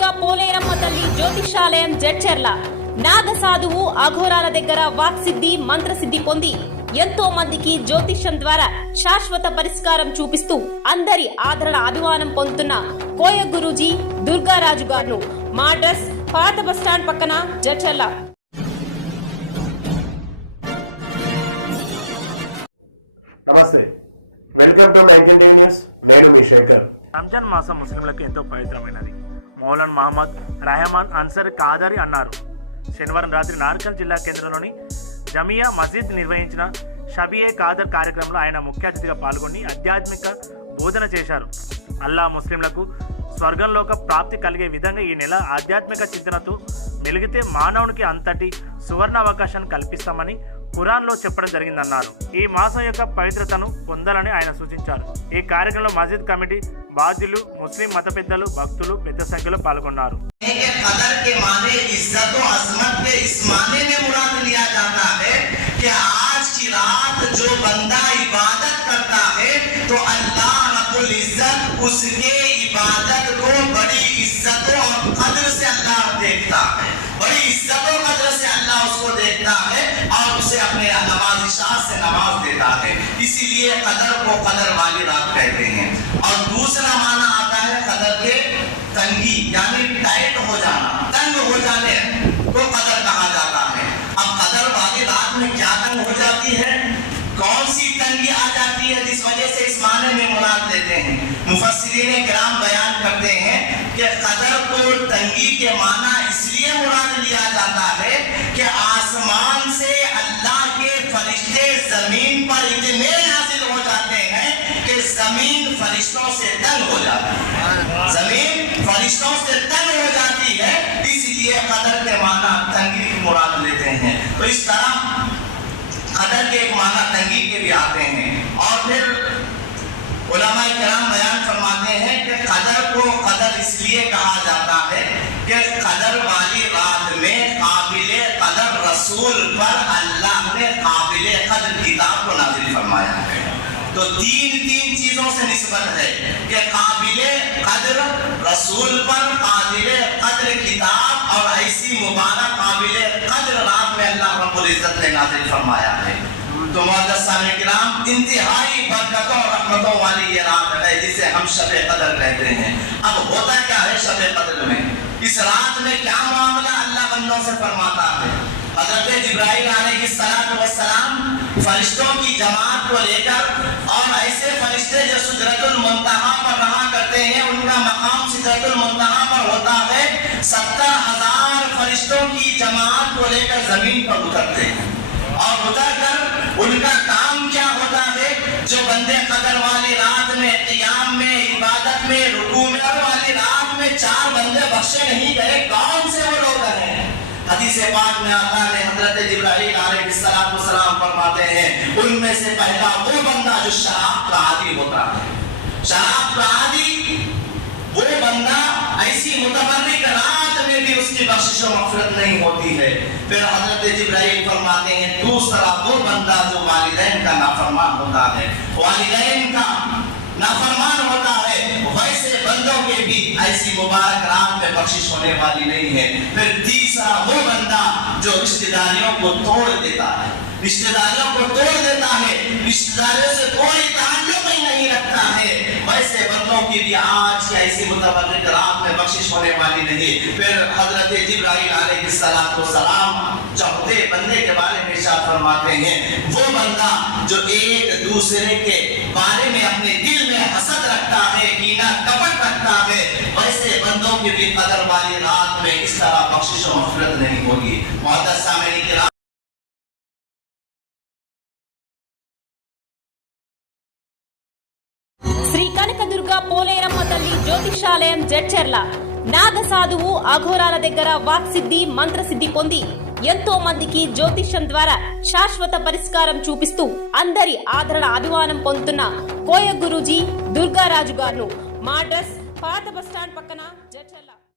కనకదుర్గ పోలేరమ్మ తల్లి జ్యోతిషాలయం జడ్చెర్ల నాగ సాధువు అఘోరాల దగ్గర వాక్సిద్ధి మంత్రసిద్ధి పొంది ఎంతో మందికి జ్యోతిష్యం ద్వారా శాశ్వత పరిష్కారం చూపిస్తూ అందరి ఆదరణ అభిమానం పొందుతున్న కోయ గురూజీ దుర్గారాజు గారు. మా అడ్రస్ పాత బస్టాండ్ పక్కన జడ్చెర్ల. నమస్తే, వెల్కమ్ టు 19 న్యూస్. నేను మీ శేఖర్. రంజాన్ మాసం ముస్లింలకు ఎంతో పవిత్రమైనది. మౌలానా మహమ్మద్ రహమాన్ అన్సర్ కాదరి అన్నారు. శనివారం రాత్రి నార్కల్ జిల్లా కేంద్రంలోని జమియా మస్జిద్ నిర్వహించిన షబియే కాదర్ కార్యక్రమంలో ఆయన ముఖ్య అతిథిగా పాల్గొని ఆధ్యాత్మిక బోధన చేశారు. అల్లా ముస్లింలకు స్వర్గంలోక ప్రాప్తి కలిగే విధంగా ఈ నెల ఆధ్యాత్మిక చింతనతో మెలిగితే మానవునికి అంతటి సువర్ణ అవకాశాన్ని కల్పిస్తామని ఖురాన్లో చెప్పడం జరిగిందన్నారు. ఈ మాసం యొక్క పవిత్రతను పొందాలని ఆయన సూచించారు. ఈ కార్యక్రమంలో మస్జిద్ కమిటీ బాధ్యులు, ముస్లిం మత పెద్దలు, భక్తులు పెద్ద సంఖ్యలో పాల్గొన్నారు. उसके इबादत को बड़ी इज्जतों और कदर से अल्लाह देखता है, बड़ी इज्जतों कदर से अल्लाह उसको देखता है और उसे अपने नमाज शाह से नमाज देता है. इसीलिए कदर को कदर वाली रात कहते हैं. और दूसरा माना आता है कदर के तंगी, यानी टाइट हो जाना, तंग हो जाने को कदर कहा जाता है. अब कदर वाली रात में क्या तंग हो जाती है, कौन सी तंगी आ जाती है जिस वजह से इस माने में मुराद लेते हैं. मुफस्सिरीन किराम बयान करते हैं कि कदर को तंगी के माना इसलिए मुराद लिया जाता है कि आसमान से अल्लाह के फरिश्ते जमीन पर इतने नाज़िल हो जाते हैं कि जमीन फरिश्तों से तंग हो जाती है, जमीन फरिश्तों से तंग हो जाती है. इसलिए कदर के माना तंगी की मुराद लेते हैं. तो इस तरह कदर के एक माना तंगी के भी आते हैं. और फिर उलमा किराम बयान फरमाते हैं कि कदर को कदर इसलिए कहा जाता है कि कदर वाली रात में काबिले कदर रसूल पर अल्लाह ने काबिले कदर किताब को नाज़िल फरमाया है. तो तीन चीजों से निस्बत है कि काबिले कदर रसूल पर काबिले कदर किताब और ऐसी मुबारक काबिले कदर रात में अल्लाह रब्बुल इज्जत ने नाज़िल फरमाया है. तो मुअज़्ज़ज़ सामिईन किराम, इंतहाई बरकतों और रहमतों वाली ये रात है जिसे हम शब कदर कहते हैं. अब होता क्या है शब कदर में, इस रात में क्या मामला अल्लाह बंदों से फरमाता है. हज़रत जिब्राइल अलैहिस्सलाम फरिश्तों की जमात को लेकर, और ऐसे फरिश्ते जो सिदरतुल मुंतहा पर रहा करते हैं, उनका मकाम सिदरतुल मुंतहा पर होता है. 70,000 फरिश्तों की जमात को लेकर जमीन पर उतरते हैं. और उतरकर उनका काम क्या होता है, जो बंदे कदर वाली रात में क़ियाम में, इबादत में, रुकू में, कदर वाली रात में 4 बंदे बख्शे नहीं गए, कौन से वो लोग हैं. हदीस पाक में आता है हज़रत जिब्राइल अलैहिस्सलाम फरमाते हैं उनमें से पहला वो बंदा जो शराब का आदी होता है. शराब का आदी वो बंदा ऐसी मुतबर्रिक रात में भी उसकी बख्शिश और मग़फ़िरत नहीं होती है. फिर हज़रत जिब्राइल फरमाते हैं दूसरा वो बंदा जो वालिदैन का नाफरमान होता है, वालिदैन का नाफरमान होता है. वैसे बंदों के भी ऐसी मुबारक रात में बख्शिश होने वाली नहीं है. फिर तीसरा वो बंदा जो रिश्तेदारियों को तोड़ देता है, रिश्तेदारियों को तोड़ देता है, रिश्तेदारियों से कोई ताल्लुक ही नहीं रखता है. वैसे बंदों की भी आज की ऐसी मुतबर्रिक रात में बख्शिश होने वाली नहीं. फिर हज़रत जिब्राइल अलैहिस्सलाम चौथे बंदे के बारे में इरशाद फरमाते हैं वो बंदा जो एक दूसरे के बारे में अपने दिल में हसद रखता है, कीना कपट रखता है, वैसे बंदों की भी कदर वाली रात में इस तरह बख्शिश और मग़फ़िरत नहीं होगी. मुअज़्ज़ज़ सामिईन किराम, శ్రీ కనకదుర్గ పోలేరమ్మ తల్లి జ్యోతిషాలయం జడ్చెర్ల నాగ సాధువు అఘోరాల దగ్గర వాక్సిద్ధి మంత్రసిద్ధి పొంది ఎంతో మందికి జ్యోతిష్యం ద్వారా శాశ్వత పరిష్కారం చూపిస్తూ అందరి ఆదరణ అభిమానం పొందుతున్న కోయ గురూజీ దుర్గారాజు గారు. మా అడ్రస్ పాత బస్టాండ్ పక్కన జడ్చెర్ల.